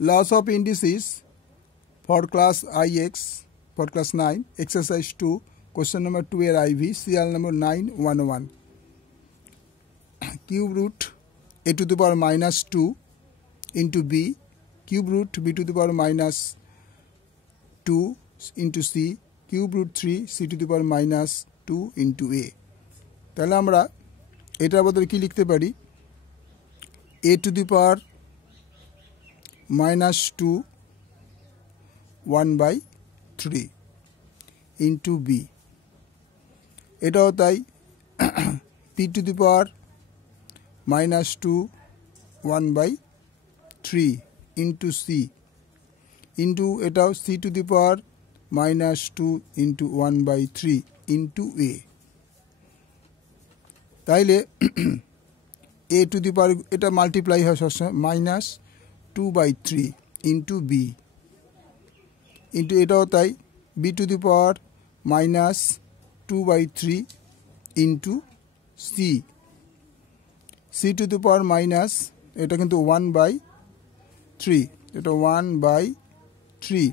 Laws of indices for class IX, for class 9, exercise 2, question number 2 এর IV, serial number 911. Cube root a to the power minus 2 into b, cube root b to the power minus 2 into c, cube root 3 c to the power minus 2 into a. তাহলে আমরা এটার বদলে কি লিখতে পারি? a to the power minus 2 1 by 3 into b. এটাও তাই p to the power minus 2 1 by 3 into c into এটাও c to the power minus 2 into 1 by 3 into a. তাইলে a to the power এটা মাল্টিপ্লাই হয় সবসময় minus 2 by 3 into b into এটাও তাই b to the power minus 2 by 3 into c, c to the power minus এটা কিন্তু 1 by 3, এটা 1 by 3,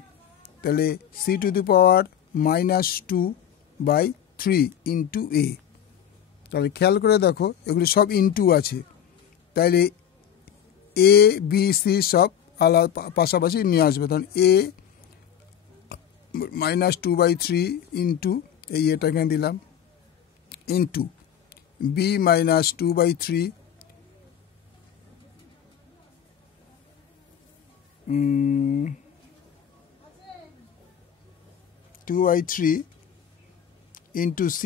তাহলে c to the power minus 2 by 3 into a. তাহলে খেয়াল করে দেখো এগুলি সব ইনটু আছে, তাইলে এ বি সি সব আলাদা পাশাপাশি নিয়ে আসবে। তখন এ minus 2 by 3 into এই এটা এখানে দিলাম into b minus 2 by 3 2 by 3 into c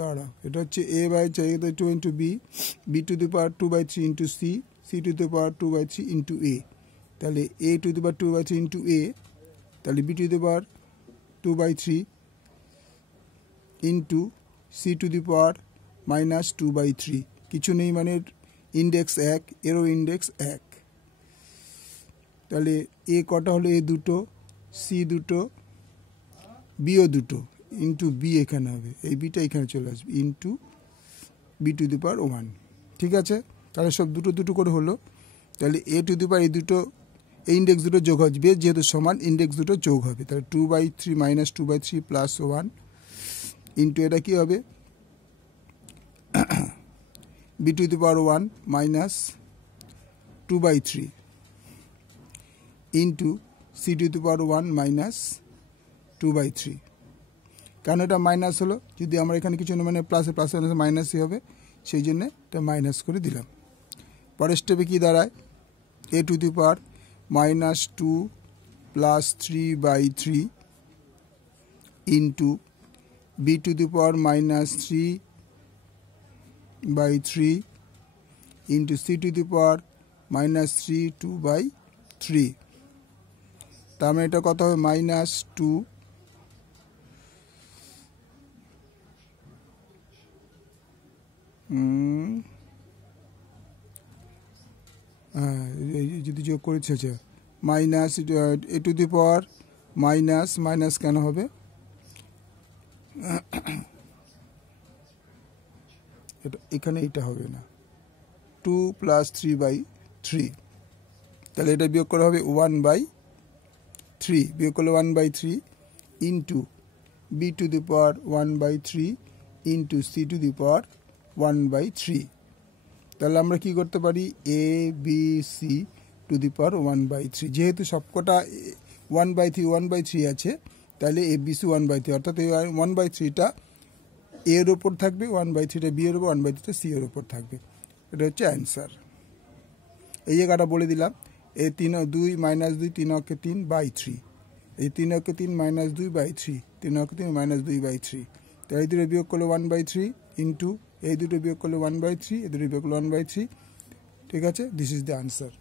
দাঁড়া, এটা হচ্ছে a by 2 into b, b to the power 2 by 3 into c, c to the power 2 by 3 into a. তাহলে a to the power 2 by 3 into a, তাহলে b to the power 2 by 3 into c to the power minus 2 by 3, কিছু নেই মানে index 1, এরও index 1। তাহলে a কটা হলো? a দুটো, c দুটো, b ও দুটো, ইন্টু বি এখানে হবে, এই বিটা এখানে চলে আসবে into b to the power 1। ঠিক আছে, তাহলে সব দুটো দুটো করে হলো। তাহলে এ টু দি পাওয়ার এই দুটো এই ইন্ডেক্স দুটো যোগ হবে, যেহেতু সমান ইন্ডেক্স দুটো যোগ হবে। তাহলে 2 by 3 minus 2 by 3 plus 1 into এটা কী হবে b to the power 1 minus 2 by 3 into c to the power 1 minus 2 by 3। কারণ এটা মাইনাস হলো, যদি আমরা এখানে কিছু মানে প্লাসে প্লাসে মাইনাসই হবে, সেই জন্যে এটা মাইনাস করে দিলাম। পরের স্টেপে কী দাঁড়ায়? A to the power minus 2 plus 3 by 3 into b to the power minus 3 by 3 into c to the power minus 3 2 by 3। তার মানে এটা কত হবে? minus 2 যদি যোগ করেছে minus A to the power minus minus কেন হবে? এটা এখানে এটা হবে না, 2 plus 3 by 3, তাহলে এটা বিয়োগ করা হবে 1 by 3, বিয়োগ করলে 1 by 3 into b to the power 1 by 3 into c to the power 1 by 3। তাহলে আমরা কি করতে পারি? A b c to the power 1 by 3, যেহেতু সবকটা 1 by 3 1 by 3 আছে, তাহলে এ বি সি 1 by 3, অর্থাৎ এই 1 by 3টা এর ওপর থাকবে, 1 by 3টা বি এর ওপর, 1 by 3টা সি এর ওপর থাকবে। এটা হচ্ছে অ্যান্সার। এই জায়গাটা বলে দিলাম, এ 3 2 minus 2 3 অক্ষে 3 by 3, এই 3 অক্ষে 3 minus 2 by 3, 3 অক্ষে 3 minus 2 by 3, তাহলে এই দুটো বিয়োগ করলে 1 by 3 ইন্টু এই দুটো বিয়োগ করলে 1 by 3, এই দুটো বিয়োগ করলে 1 by 3। ঠিক আছে, দিস ইজ দ্য আনসার।